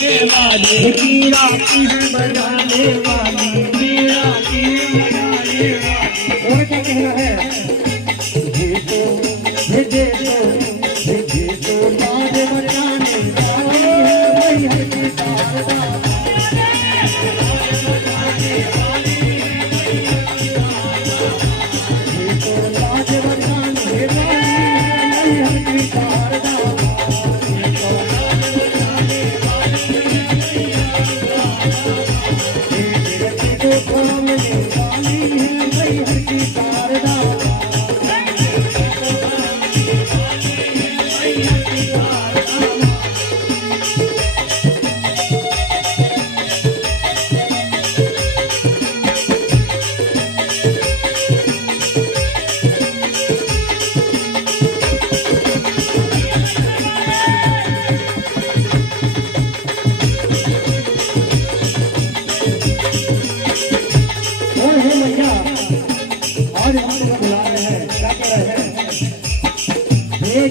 वाली मीरा की बजाने वाली मीरा की बजाने वाली। और क्या कहना है? भेजे तो लाज बचाने वाली है मैहर की शारदा। लाज बचाने वाली है मैहर की शारदा।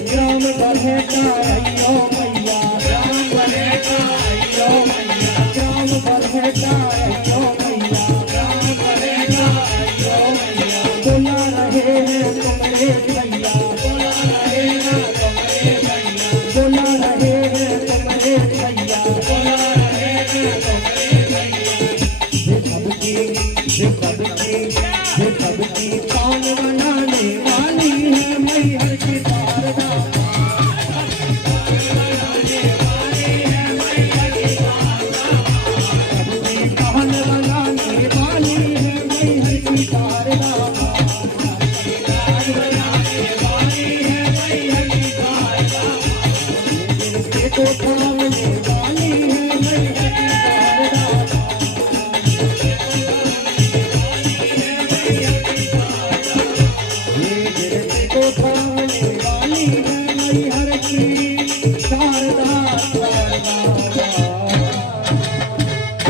ग्राम बढ़ेगा अयो मैया ग्राम बढ़ेगा अयो मैया ग्राम बढ़ेगा अयो मैया ग्राम बढ़ेगा अयो मैया। बोला रहे हैं तुम्हारे भैया बोला रहे हैं तुम्हारे भैया बोला रहे हैं तुम्हारे भैया बोला रहे हैं तुम्हारे भैया। ये सबकी पान बनाने वाली है मैहर की शारदा। को